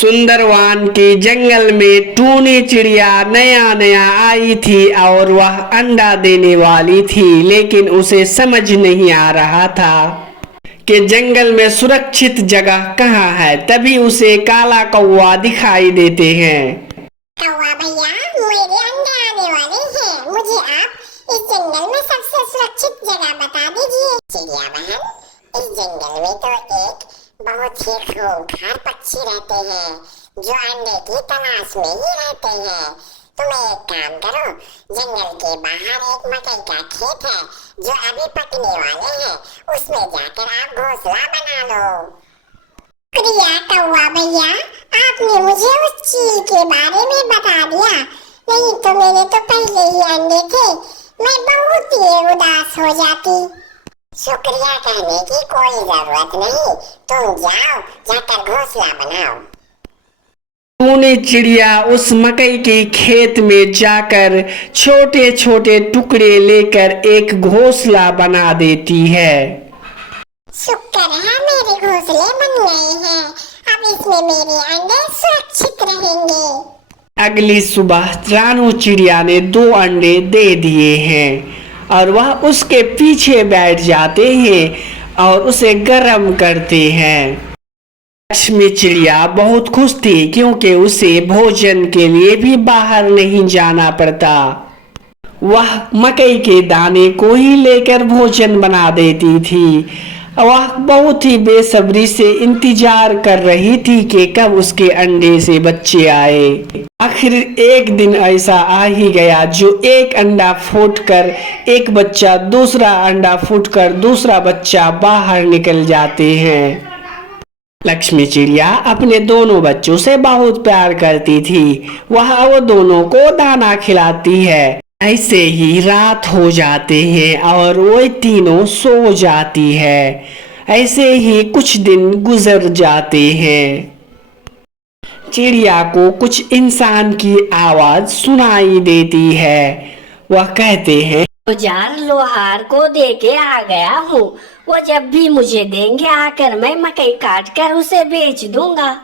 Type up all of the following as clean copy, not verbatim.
सुंदरवन के जंगल में टूनी चिड़िया नया नया आई थी और वह अंडा देने वाली थी, लेकिन उसे समझ नहीं आ रहा था कि जंगल में सुरक्षित जगह कहाँ है। तभी उसे काला कौवा दिखाई देते हैं। कौवा भैया, मेरे अंडे आने वाले हैं, मुझे आप इस जंगल में सबसे सुरक्षित जगह बता दीजिए। चिड़िया बहन, इस जंगल में तो एक बहुत ही खूंखार पक्षी रहते हैं जो अंडे की तलाश में ही रहते हैं। तुम एक काम करो, जंगल के बाहर एक मकई का खेत है जो अभी पकने वाले हैं, उसमें जाकर आप घोंसला बना लो। शुक्रिया कौवा भैया, आपने मुझे उस चील के बारे में बता दिया, नहीं तो मेरे तो पहले ही अंडे थे, मैं बहुत ही उदास हो जाती। शुक्रिया कहने की कोई जरूरत नहीं, तुम जाओ, जाकर घोंसला बनाओ। टूनी चिड़िया उस मकई के खेत में जाकर छोटे छोटे टुकड़े लेकर एक घोंसला बना देती है। शुक्र है मेरे घोंसले बन गए हैं, अब इसमें मेरे अंडे सुरक्षित रहेंगे। अगली सुबह रानू चिड़िया ने 2 अंडे दे दिए हैं और वह उसके पीछे बैठ जाते हैं और उसे गर्म करते हैं। लक्ष्मी चिड़िया बहुत खुश थी क्योंकि उसे भोजन के लिए भी बाहर नहीं जाना पड़ता। वह मकई के दाने को ही लेकर भोजन बना देती थी। वह बहुत ही बेसब्री से इंतजार कर रही थी कि कब उसके अंडे से बच्चे आए। आखिर एक दिन ऐसा आ ही गया जो एक अंडा फूटकर एक बच्चा, दूसरा अंडा फूटकर दूसरा बच्चा बाहर निकल जाते हैं। लक्ष्मी चिड़िया अपने दोनों बच्चों से बहुत प्यार करती थी। वह वो दोनों को दाना खिलाती है। ऐसे ही रात हो जाते हैं और वो तीनों सो जाती है। ऐसे ही कुछ दिन गुजर जाते हैं। चिड़िया को कुछ इंसान की आवाज सुनाई देती है। वह कहते हैं, औजार लोहार को दे के आ गया हूँ, वो जब भी मुझे देंगे आकर मैं मकई काट कर उसे बेच दूंगा।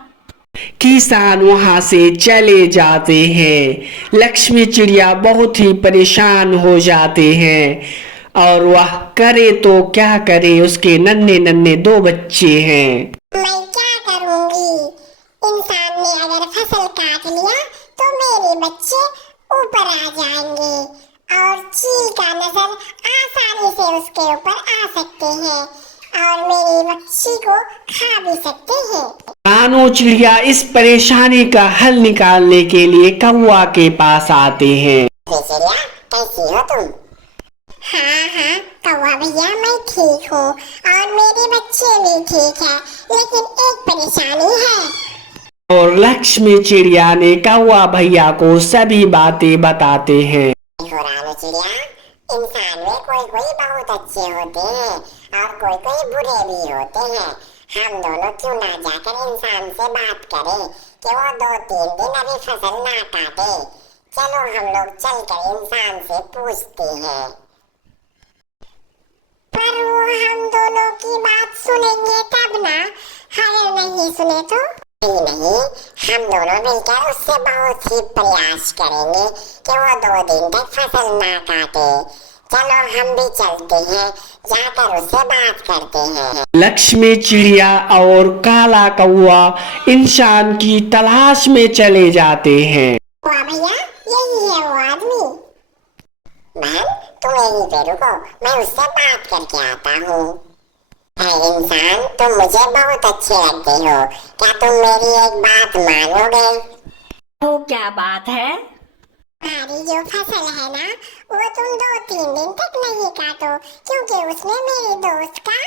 किसान वहां से चले जाते हैं। लक्ष्मी चिड़िया बहुत ही परेशान हो जाते हैं और वह करे तो क्या करे, उसके नन्हे नन्हे 2 बच्चे हैं। मैं क्या करूंगी, इंसान ने अगर फसल काट लिया तो मेरे बच्चे ऊपर आ जाएंगे और चील का नजर आसानी से उसके ऊपर आ सकते हैं और मेरी बच्ची को खा भी सकते हैं। रानू चिड़िया इस परेशानी का हल निकालने के लिए कौवा के पास आते हैं। चिड़िया, कैसी हो तुम? हाँ कौवा भैया, मैं ठीक हूँ और मेरे बच्चे भी ठीक है, लेकिन एक परेशानी है। और लक्ष्मी चिड़िया ने कौवा भैया को सभी बातें बताते हैं। देखो रानू चिड़िया, इंसान में कोई कोई बहुत अच्छे होते हैं और कोई कोई बुरे भी होते हैं। हम दोनों क्यों ना जाकर इंसान से बात करें कि वो 2-3 दिन अभी फसल ना काटे। चलो हम लोग चलकर इंसान से पूछते हैं। पर वो हम दोनों की बात सुनेंगे तब ना, अगर नहीं सुने तो? नहीं, हम दोनों मिलकर उससे बहुत ही प्रयास करेंगे कि वो 2 दिन तक फसल ना काटे। चलो हम भी चलते हैं, जाकर उससे बात करते हैं। लक्ष्मी चिड़िया और काला कौवा इंसान की तलाश में चले जाते हैं। वाह भैया, यही है वो आदमी। बहन, तुम यहीं पे रुको, मैं उससे बात करके आता हूँ। इंसान, तुम मुझे बहुत अच्छे लगते हो, क्या तुम मेरी एक बात मानोगे? वो क्या बात है? हमारी जो फसल है ना, वो तुम 2-3 दिन तक नहीं काटो, क्योंकि उसमें मेरे दोस्त का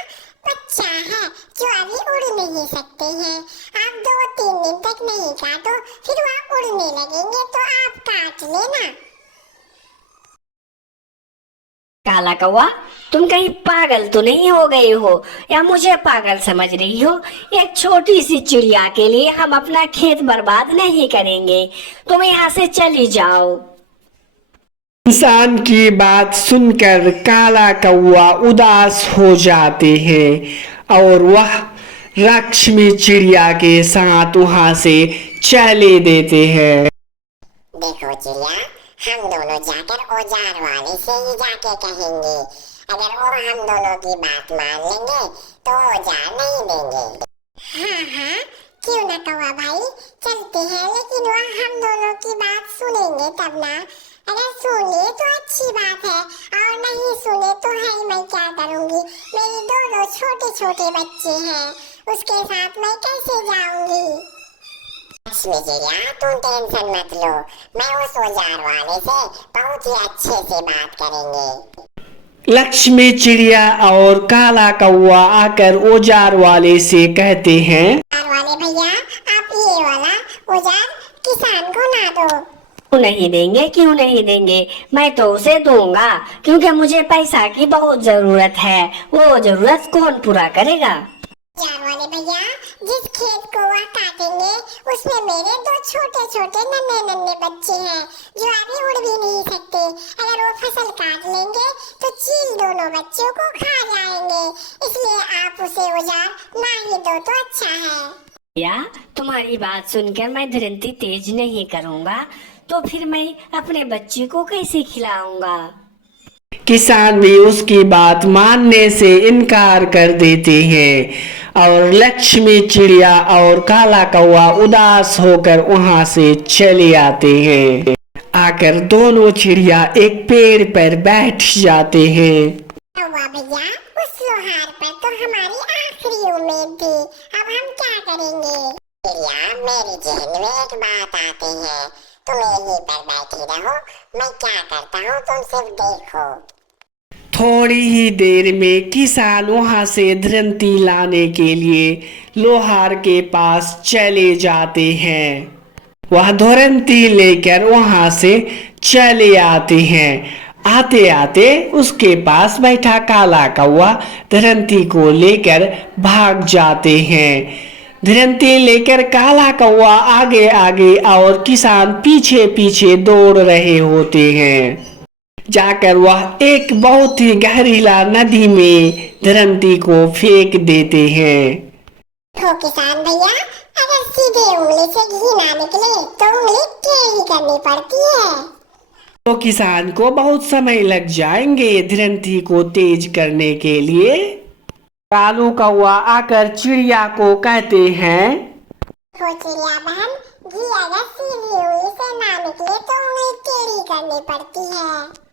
बच्चा है जो अभी उड़ नहीं सकते हैं। आप 2-3 दिन तक नहीं काटो, फिर वह उड़ने लगेंगे तो आप काट लेना। काला कौवा, तुम कहीं पागल तो नहीं हो गए हो या मुझे पागल समझ रही हो? एक छोटी सी चिड़िया के लिए हम अपना खेत बर्बाद नहीं करेंगे, तुम यहाँ से चली जाओ। इंसान की बात सुनकर काला कौवा उदास हो जाते हैं और वह लक्ष्मी चिड़िया के साथ वहाँ से चले देते हैं। देखो चिड़िया, हम दोनों जाकर औजार वाले से ही जाके कहेंगे। अगर वो हम दोनों की बात मान लेंगे तो औजार नहीं देंगे। हाँ हाँ, क्यों ना कौवा भाई, चलते हैं, लेकिन वह हम दोनों की बात सुनेंगे तब ना। अगर सुन लिए तो अच्छी बात है, और नहीं सुने तो है मैं क्या करूँगी। मेरी दो छोटे छोटे बच्चे हैं, उसके साथ मैं कैसे जाऊँगी। लक्ष्मी चिड़िया, तुम टेंशन मत लो, मैं उस औजार वाले से बहुत ही अच्छे से बात करेंगे। लक्ष्मी चिड़िया और काला कौवा आकर औजार वाले से कहते हैं, औजार वाले भैया, आप ये वाला औजार किसान को ना दो। क्यों नहीं देंगे, क्यों नहीं देंगे, मैं तो उसे दूंगा, क्योंकि मुझे पैसा की बहुत जरूरत है। वो जरूरत कौन पूरा करेगा। औजार वाले भैया, जिस खेत को वह काटेंगे उसमें मेरे दो छोटे छोटे नन्हे नन्हे बच्चे हैं जो अभी उड़ भी नहीं सकते। अगर वो फसल काट लेंगे तो चील दोनों बच्चों को खा जाएंगे, इसलिए आप उसे औजार ना ही दो तो अच्छा है। या तुम्हारी बात सुनकर मैं धरती तेज नहीं करूँगा, तो फिर मैं अपने बच्चे को कैसे खिलाऊंगा। किसान भी उसकी बात मानने से इनकार कर देते हैं और लक्ष्मी चिड़िया और काला कौवा उदास होकर वहाँ से चले आते हैं। आकर दोनों चिड़िया एक पेड़ पर बैठ जाते हैं। कौवा भैया, उस लोहार पर तो हमारी आखिरी उम्मीद थी, अब हम क्या करेंगे। चिड़िया, मेरे जहन में एक बात आती है, तुम यहीं पर बैठी रहो, मैं क्या करता हूँ तुम सिर्फ देखो। थोड़ी ही देर में किसान वहाँ से धरती लाने के लिए लोहार के पास चले जाते हैं। वह धरती लेकर वहाँ से चले आते हैं। आते आते उसके पास बैठा काला कौवा धरती को लेकर भाग जाते हैं। धरती लेकर काला कौवा आगे आगे और किसान पीछे पीछे दौड़ रहे होते हैं। जाकर वह एक बहुत ही गहरीला नदी में धरती को फेंक देते हैं। तो किसान भैया, अगर सीधे उंगली से घी ना निकले तो उंगली टेढ़ी करनी पड़ती है। तो किसान को बहुत समय लग जाएंगे धरती को तेज करने के लिए। कालू कौवा आकर चिड़िया को कहते हैं, तो चिड़िया बहन, घी अगर सीधी उंगली से ना निकले तो उंगली टेढ़ी करनी पड़ती है।